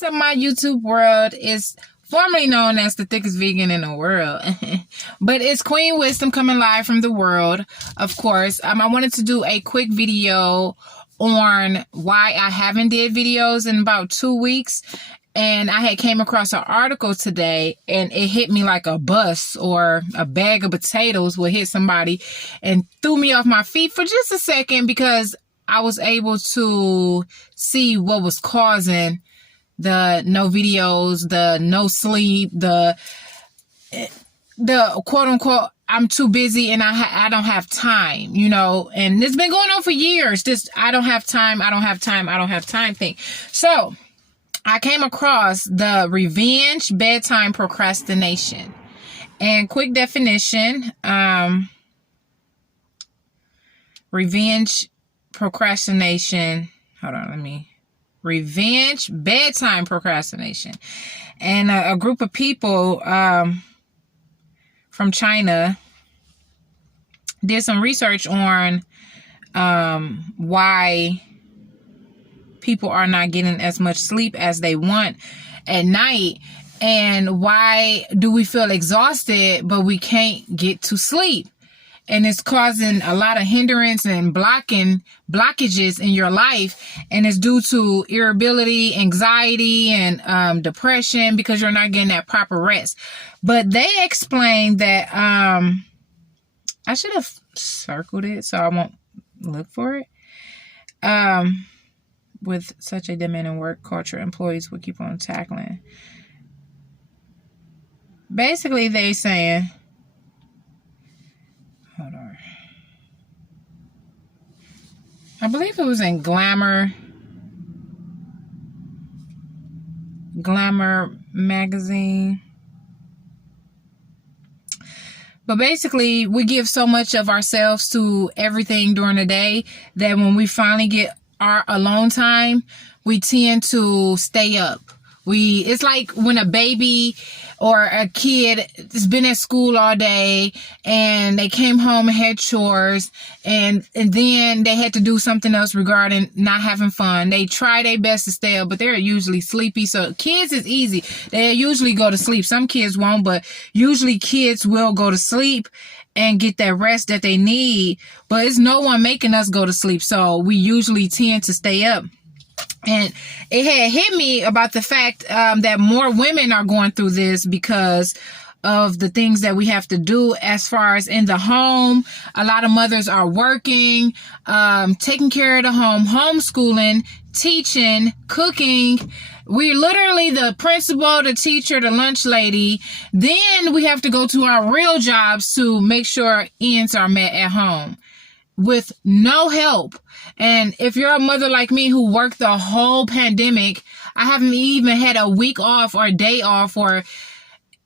So my YouTube world is formerly known as the thickest vegan in the world. But it's Queen Wisdom coming live from the world, of course. I wanted to do a quick video on why I haven't did videos in about 2 weeks. And I had came across an article today and it hit me like a bus or a bag of potatoes will hit somebody and threw me off my feet for just a second, because I was able to see what was causing the no videos, the no sleep, the quote unquote, I'm too busy and I don't have time, you know, and it's been going on for years. This I don't have time thing. So I came across the revenge bedtime procrastination. And quick definition, revenge procrastination. Revenge bedtime procrastination. And a group of people from China did some research on why people are not getting as much sleep as they want at night, and why do we feel exhausted but we can't get to sleep. And it's causing a lot of hindrance and blockages in your life. And it's due to irritability, anxiety, and depression, because you're not getting that proper rest. But they explained that, I should have circled it so I won't look for it. With such a demanding work culture, employees will keep on tackling. Basically, they saying, hold on. I believe it was in Glamour magazine. But basically, we give so much of ourselves to everything during the day that when we finally get our alone time, we tend to stay up. It's like when a baby or a kid has been at school all day and they came home and had chores, and then they had to do something else regarding not having fun. They try their best to stay up, but they're usually sleepy. So kids is easy. They usually go to sleep. Some kids won't, but usually kids will go to sleep and get that rest that they need. But it's no one making us go to sleep. So we usually tend to stay up. And it had hit me about the fact that more women are going through this because of the things that we have to do as far as in the home. A lot of mothers are working, taking care of the home, homeschooling, teaching, cooking. We're literally the principal, the teacher, the lunch lady. Then we have to go to our real jobs to make sure ends are met at home with no help. And if you're a mother like me who worked the whole pandemic, I haven't even had a week off or a day off, or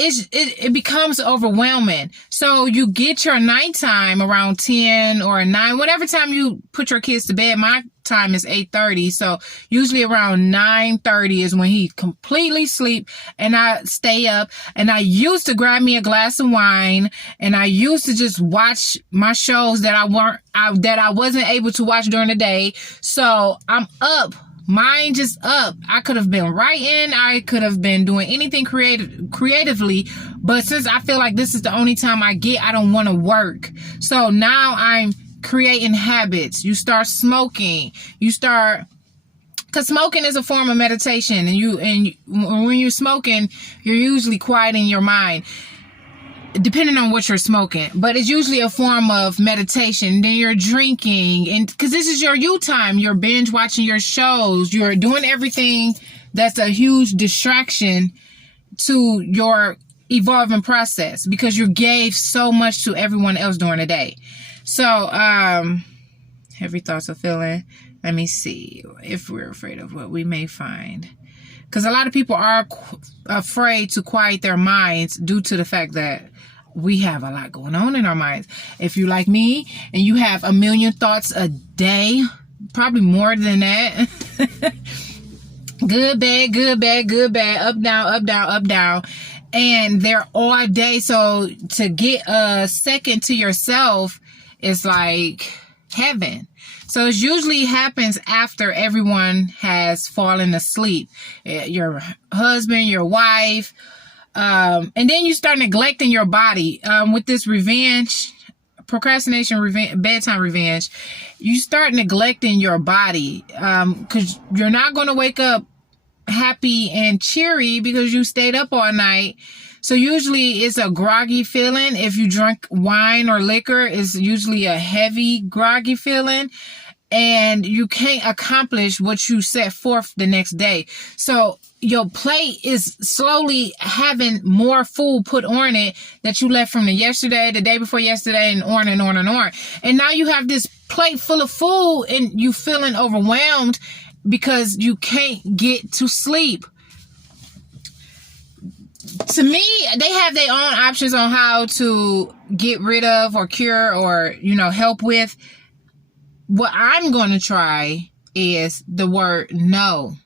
it becomes overwhelming. So you get your nighttime around 10 or 9, whatever time you put your kids to bed. My time is 8:30. So usually around 9:30 is when he completely sleep and I stay up. And I used to grab me a glass of wine and I used to just watch my shows that I wasn't able to watch during the day. So I'm up. Mine just up. I could have been writing. I could have been doing anything creatively. But since I feel like this is the only time I get, I don't want to work. So now I'm creating habits. You start smoking. Because smoking is a form of meditation. And when you're smoking, you're usually quieting your mind, depending on what you're smoking, but it's usually a form of meditation. Then you're drinking, and because this is your you time, you're binge watching your shows, you're doing everything that's a huge distraction to your evolving process, because you gave so much to everyone else during the day. So heavy thoughts of feeling. Let me see if we're afraid of what we may find, because a lot of people are afraid to quiet their minds due to the fact that we have a lot going on in our minds. If you're like me and you have a million thoughts a day, probably more than that. Good, bad, good, bad, good, bad, up, down, up, down, up, down. And they're all day. So to get a second to yourself is like heaven. So it usually happens after everyone has fallen asleep. Your husband, your wife, and then you start neglecting your body. With this revenge, procrastination, bedtime revenge, you start neglecting your body, because you're not going to wake up happy and cheery because you stayed up all night. So usually it's a groggy feeling. If you drink wine or liquor, it's usually a heavy, groggy feeling, and you can't accomplish what you set forth the next day. So your plate is slowly having more food put on it that you left from the yesterday, the day before yesterday, and on and on and on. And now you have this plate full of food and you feeling overwhelmed because you can't get to sleep. To me, they have their own options on how to get rid of or cure or, help with. What I'm going to try is the word no.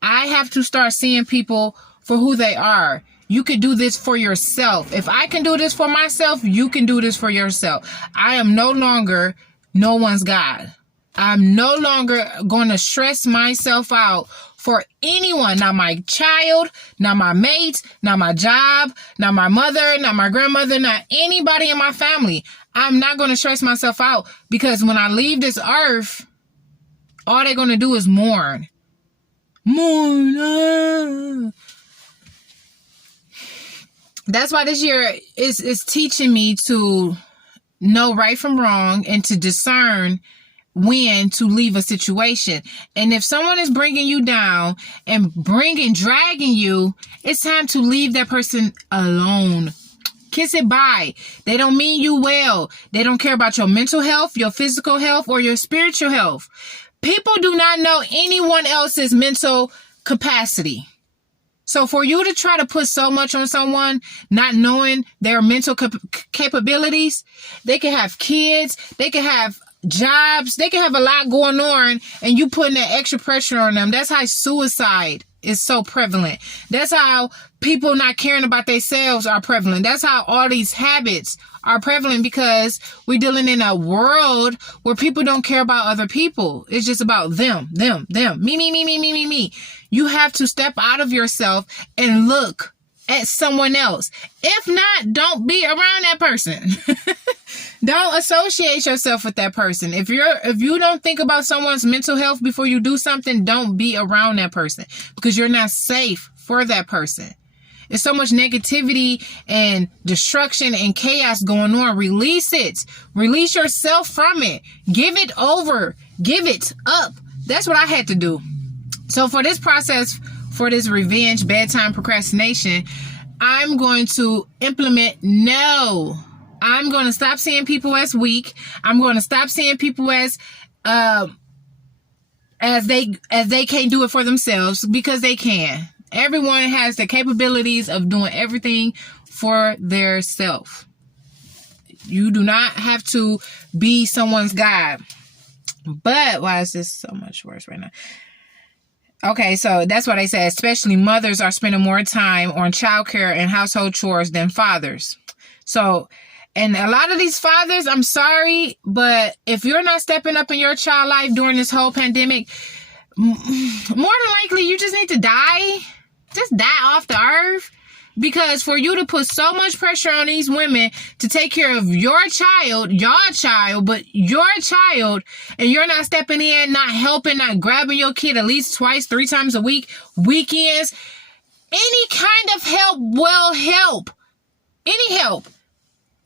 I have to start seeing people for who they are. You can do this for yourself. If I can do this for myself, you can do this for yourself. I am no longer no one's God. I'm no longer going to stress myself out for anyone, not my child, not my mate, not my job, not my mother, not my grandmother, not anybody in my family. I'm not going to stress myself out because when I leave this earth, all they're going to do is mourn. Mourn. That's why this year is teaching me to know right from wrong and to discern when to leave a situation. And if someone is bringing you down and dragging you, it's time to leave that person alone. Kiss it bye. They don't mean you well. They don't care about your mental health, your physical health, or your spiritual health. People do not know anyone else's mental capacity. So for you to try to put so much on someone, not knowing their mental capabilities, they can have kids, they can have jobs, they can have a lot going on, and you putting that extra pressure on them. That's how suicide is so prevalent. That's how people not caring about themselves are prevalent. That's how all these habits are prevalent, because we're dealing in a world where people don't care about other people. It's just about them. Me. You have to step out of yourself and look at someone else. If not, don't be around that person. Don't associate yourself with that person. If you don't think about someone's mental health before you do something, don't be around that person, because you're not safe for that person. There's so much negativity and destruction and chaos going on. Release it. Release yourself from it. Give it over. Give it up. That's what I had to do. So for this process, for this revenge, bedtime procrastination, I'm going to implement no. I'm going to stop seeing people as weak. I'm going to stop seeing people as they can't do it for themselves, because they can. Everyone has the capabilities of doing everything for their self. You do not have to be someone's God. But why is this so much worse right now? Okay, so that's what I said. Especially mothers are spending more time on childcare and household chores than fathers. So, and a lot of these fathers, I'm sorry, but if you're not stepping up in your child life during this whole pandemic, more than likely you just need to die. Just die off the earth. Because for you to put so much pressure on these women to take care of your child, and you're not stepping in, not helping, not grabbing your kid at least 2, 3 times a week, weekends, any kind of help will help. Any help.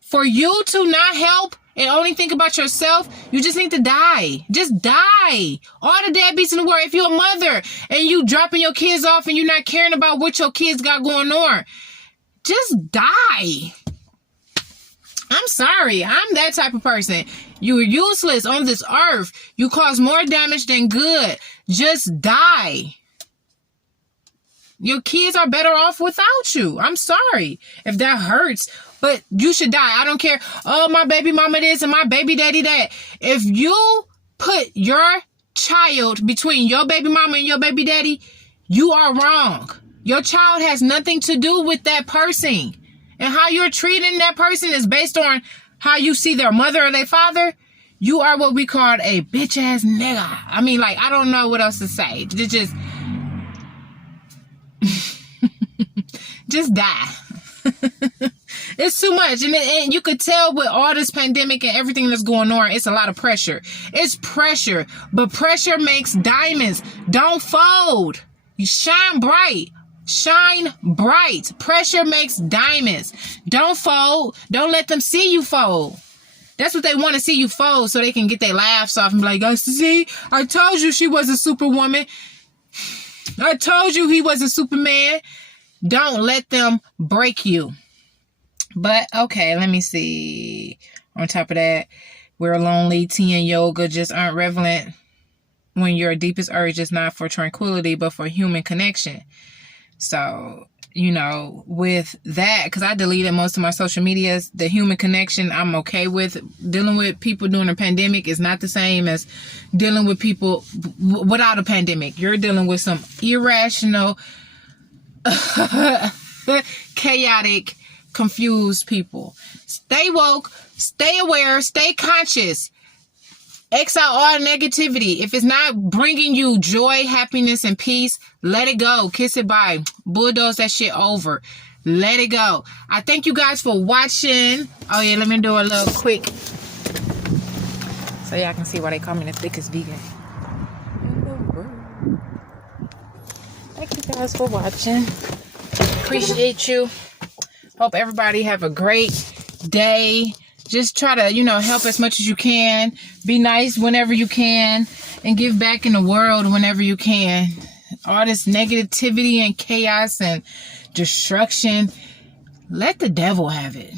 For you to not help and only think about yourself, you just need to die. Just die. All the deadbeats in the world. If you're a mother and you dropping your kids off and you're not caring about what your kids got going on, just die. I'm sorry. I'm that type of person. You're useless on this earth. You cause more damage than good. Just die. Your kids are better off without you. I'm sorry if that hurts, but you should die. I don't care. Oh, my baby mama this and my baby daddy that. If you put your child between your baby mama and your baby daddy, you are wrong. Your child has nothing to do with that person. And how you're treating that person is based on how you see their mother or their father. You are what we call a bitch ass nigga. I mean, like, I don't know what else to say. Just die. It's too much. And you could tell with all this pandemic and everything that's going on, it's a lot of pressure. It's pressure. But pressure makes diamonds. Don't fold. You shine bright. Shine bright. Pressure makes diamonds. Don't fold. Don't let them see you fold. That's what they want to see you fold so they can get their laughs off and be like, oh, see, I told you she was a superwoman. I told you he was a Superman. Don't let them break you. But, okay, let me see. On top of that, we're lonely. Tea and yoga just aren't relevant when your deepest urge is not for tranquility, but for human connection. So, you know, with that, because I deleted most of my social medias, the human connection I'm okay with. Dealing with people during a pandemic is not the same as dealing with people without a pandemic. You're dealing with some irrational, chaotic, confused people. Stay woke, stay aware, stay conscious. X out all negativity. If it's not bringing you joy, happiness, and peace, let it go. Kiss it bye. Bulldoze that shit over. Let it go. I thank you guys for watching. Oh, yeah, let me do a little quick so y'all can see why they call me the thickest vegan. Thank you guys for watching. Appreciate you. Hope everybody have a great day. Just try to, help as much as you can. Be nice whenever you can. And give back in the world whenever you can. All this negativity and chaos and destruction, let the devil have it.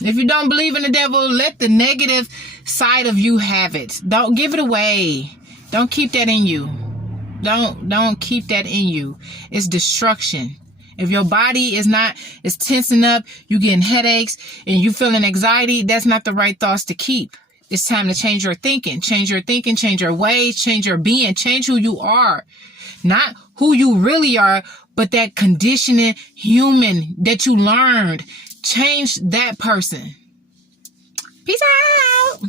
If you don't believe in the devil, let the negative side of you have it. Don't give it away. Don't keep that in you. Don't keep that in you. It's destruction. If your body is tensing up, you getting headaches, and you feeling anxiety, that's not the right thoughts to keep. It's time to change your thinking. Change your thinking, change your ways, change your being, change who you are. Not who you really are, but that conditioning human that you learned. Change that person. Peace out.